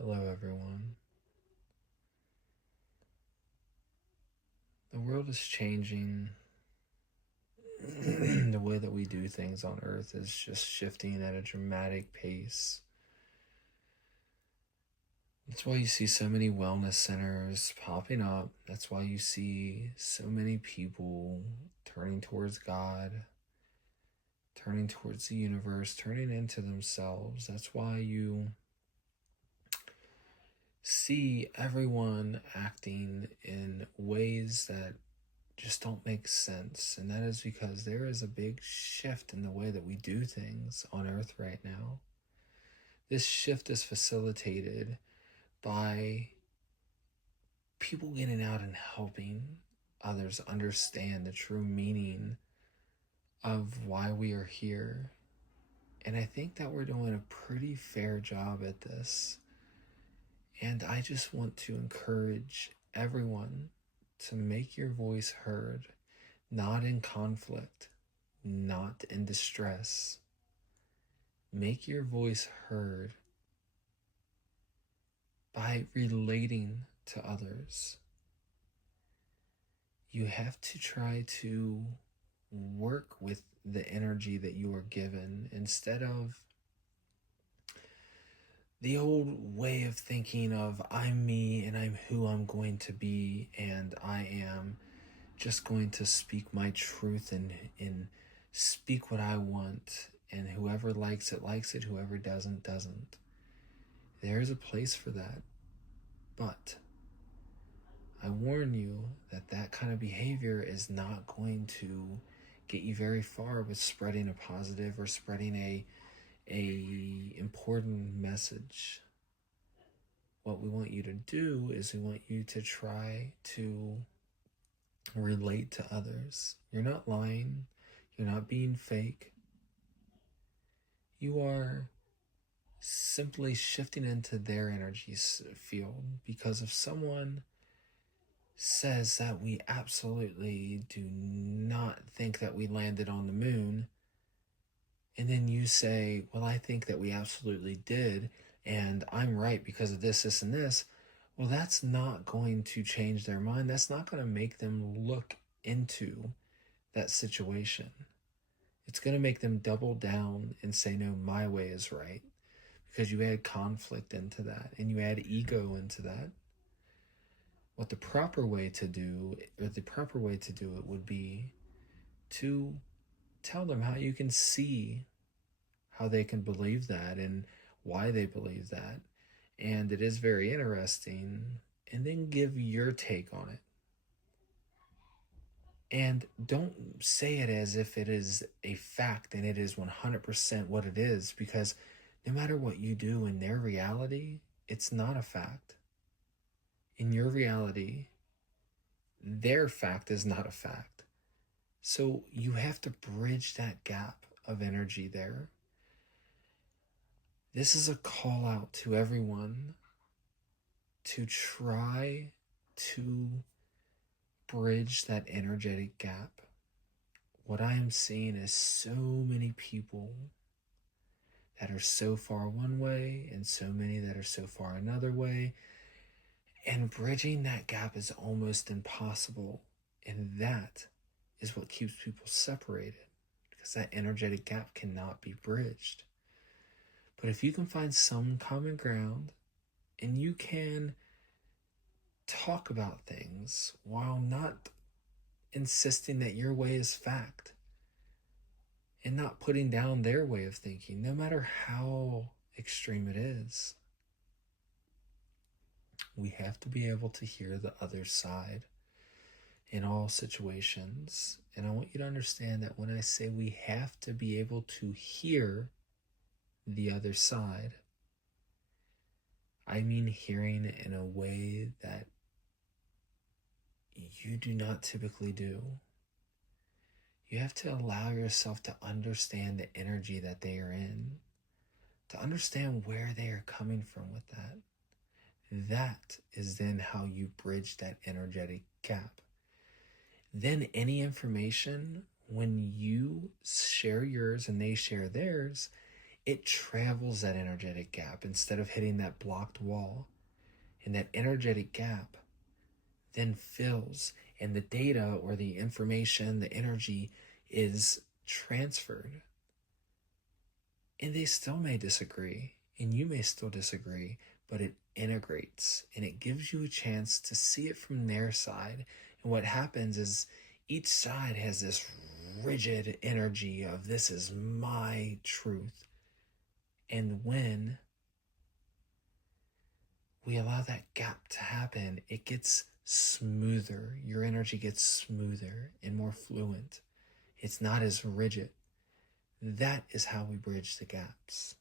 Hello, everyone. The world is changing. The way that we do things on Earth is just shifting at a dramatic pace. That's why you see so many wellness centers popping up. That's why you see so many people turning towards God, turning towards the universe, turning into themselves. That's why you see everyone acting in ways that just don't make sense. And that is because there is a big shift in the way that we do things on Earth right now. This shift is facilitated by people getting out and helping others understand the true meaning of why we are here. And I think that we're doing a pretty fair job at this. And I just want to encourage everyone to make your voice heard, not in conflict, not in distress. Make your voice heard by relating to others. You have to try to work with the energy that you are given instead of the old way of thinking of I'm me and I'm who I'm going to be and I am just going to speak my truth and speak what I want, and whoever likes it, whoever doesn't. There is a place for that, but I warn you that that kind of behavior is not going to get you very far with spreading a positive or spreading a important message. What we want you to do is we want you to try to relate to others. You're not lying. You're not being fake. You are simply shifting into their energy field, because if someone says that we absolutely do not think that we landed on the moon, and then you say, well, I think that we absolutely did, and I'm right because of this, and this, well, that's not going to change their mind. That's not going to make them look into that situation. It's going to make them double down and say, no, my way is right, because you add conflict into that and you add ego into that. What the proper way to do, or the proper way to do it, would be to tell them how you can see how they can believe that and why they believe that. And it is very interesting. And then give your take on it. And don't say it as if it is a fact and it is 100% what it is, because no matter what you do in their reality, it's not a fact. In your reality, their fact is not a fact. So you have to bridge that gap of energy there. This is a call out to everyone to try to bridge that energetic gap. What I am seeing is so many people that are so far one way and so many that are so far another way. And bridging that gap is almost impossible. And that is what keeps people separated, because that energetic gap cannot be bridged. But if you can find some common ground and you can talk about things while not insisting that your way is fact and not putting down their way of thinking, no matter how extreme it is, we have to be able to hear the other side in all situations. And I want you to understand that when I say we have to be able to hear the other side, I mean hearing in a way that you do not typically do. You have to allow yourself to understand the energy that they are in, to understand where they are coming from with that. That is then how you bridge that energetic gap. Then any information, when you share yours and they share theirs, it travels that energetic gap instead of hitting that blocked wall. And that energetic gap then fills, and the data or the information, the energy is transferred. And they still may disagree, and you may still disagree, but it integrates and it gives you a chance to see it from their side. And what happens is each side has this rigid energy of this is my truth. And when we allow that gap to happen, it gets smoother. Your energy gets smoother and more fluent. It's not as rigid. That is how we bridge the gaps.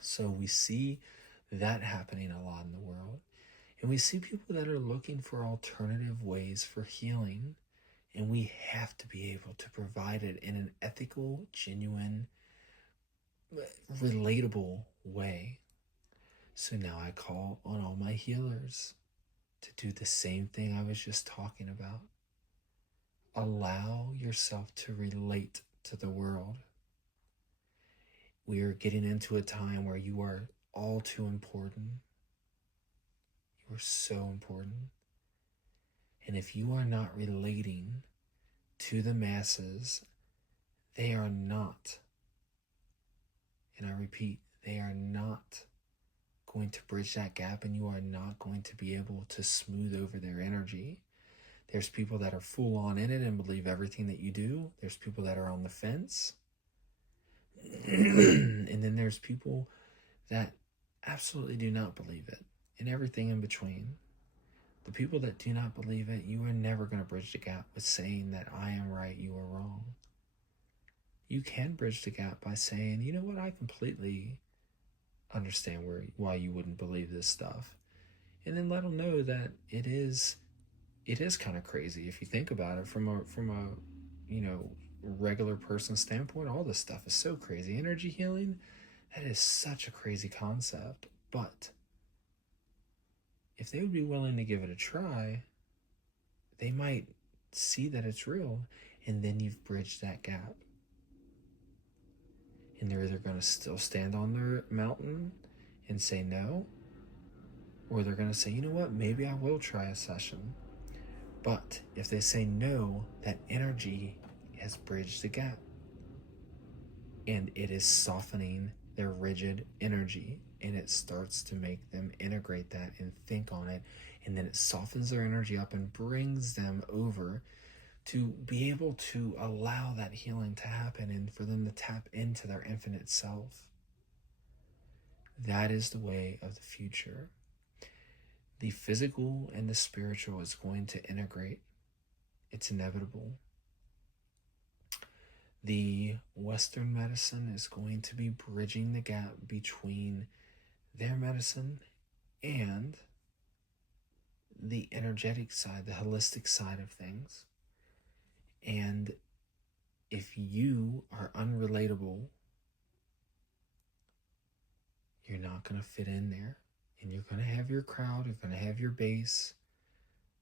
So we see that happening a lot in the world. And we see people that are looking for alternative ways for healing. And we have to be able to provide it in an ethical, genuine, relatable way. So now I call on all my healers to do the same thing I was just talking about. Allow yourself to relate to the world. We are getting into a time where you are all too important. You are so important. And if you are not relating to the masses, they are not, and I repeat, they are not going to bridge that gap, and you are not going to be able to smooth over their energy. There's people that are full on in it and believe everything that you do. There's people that are on the fence. And then there's people that absolutely do not believe it, and everything in between. The people that do not believe it, you are never going to bridge the gap with saying that I am right, you are wrong. You can bridge the gap by saying, you know what, I completely understand why you wouldn't believe this stuff. And then let them know that it is kind of crazy if you think about it from a regular person standpoint. All this stuff is so crazy. Energy healing, that is such a crazy concept. But if they would be willing to give it a try, they might see that it's real, and then you've bridged that gap. And they're either going to still stand on their mountain and say no, or they're going to say, you know what, maybe I will try a session. But if they say no, that energy has bridged the gap. And it is softening their rigid energy, and it starts to make them integrate that and think on it. And then it softens their energy up and brings them over to be able to allow that healing to happen and for them to tap into their infinite self. That is the way of the future. The physical and the spiritual is going to integrate. It's inevitable. The Western medicine is going to be bridging the gap between their medicine and the energetic side, the holistic side of things. And if you are unrelatable, you're not going to fit in there. And you're going to have your crowd, you're going to have your base,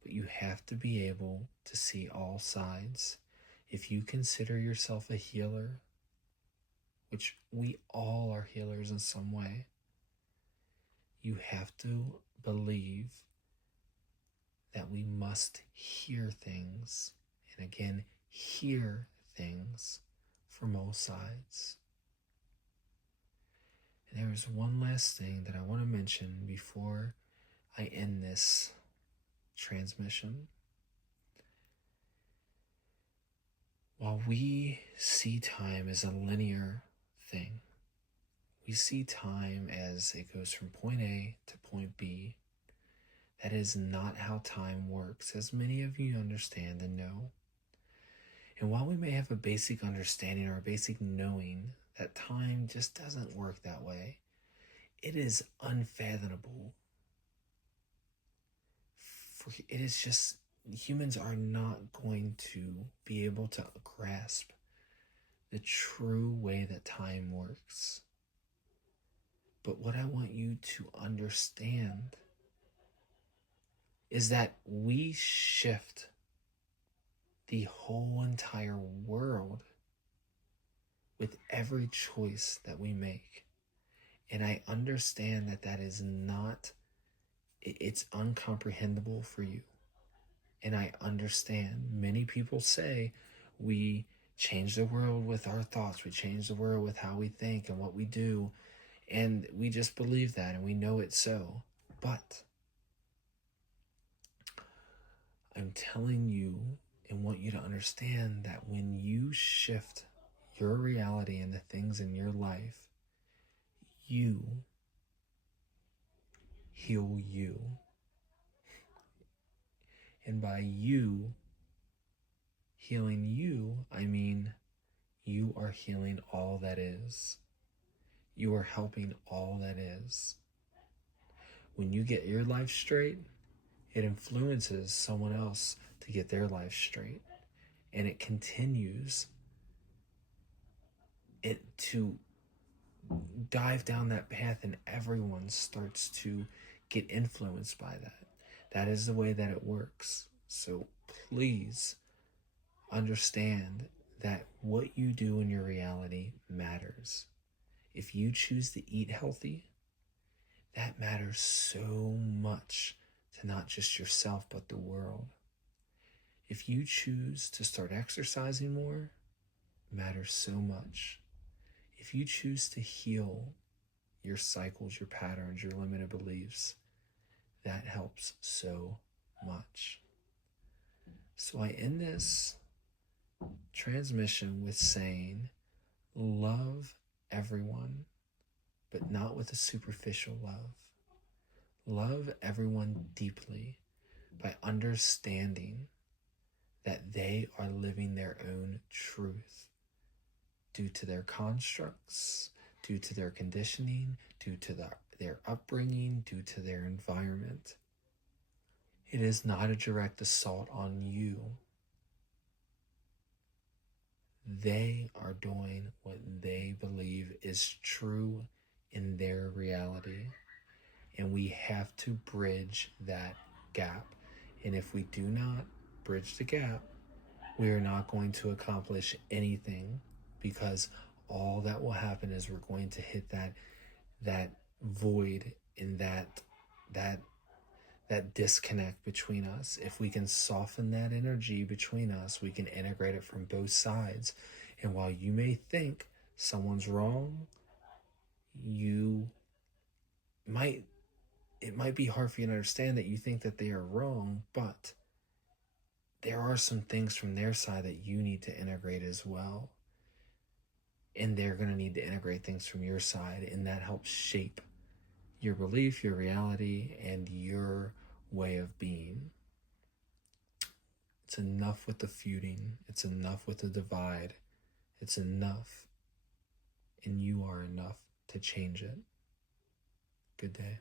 but you have to be able to see all sides. If you consider yourself a healer, which we all are healers in some way, you have to believe that we must hear things, and again, hear things from all sides. And there is one last thing that I want to mention before I end this transmission. While we see time as a linear thing, we see time as it goes from point A to point B. That is not how time works, as many of you understand and know. And while we may have a basic understanding or a basic knowing that time just doesn't work that way, it is unfathomable. It is just, humans are not going to be able to grasp the true way that time works. But what I want you to understand is that we shift the whole entire world with every choice that we make. And I understand that that is not, it's uncomprehendable for you. And I understand many people say we change the world with our thoughts, we change the world with how we think and what we do. And we just believe that and we know it's so. But I'm telling you and want you to understand that when you shift your reality and the things in your life, you heal you. And by you healing you, I mean you are healing all that is. You are helping all that is. When you get your life straight, it influences someone else to get their life straight. And it continues it to dive down that path, and everyone starts to get influenced by that. That is the way that it works. So please understand that what you do in your reality matters. If you choose to eat healthy, that matters so much to not just yourself, but the world. If you choose to start exercising more, it matters so much. If you choose to heal your cycles, your patterns, your limited beliefs, that helps so much. So I end this transmission with saying, love everyone, but not with a superficial love. Love everyone deeply by understanding that they are living their own truth due to their constructs, due to their conditioning, due to their upbringing, due to their environment. It is not a direct assault on you. They are doing what they believe is true in their reality. And we have to bridge that gap. And if we do not bridge the gap, we are not going to accomplish anything, because all that will happen is we're going to hit that void in that disconnect between us. If we can soften that energy between us, we can integrate it from both sides. And while you may think someone's wrong, it might be hard for you to understand that you think that they are wrong, but there are some things from their side that you need to integrate as well. And they're going to need to integrate things from your side, and that helps shape your belief, your reality, and your way of being. It's enough with the feuding. It's enough with the divide. It's enough. And you are enough to change it. Good day.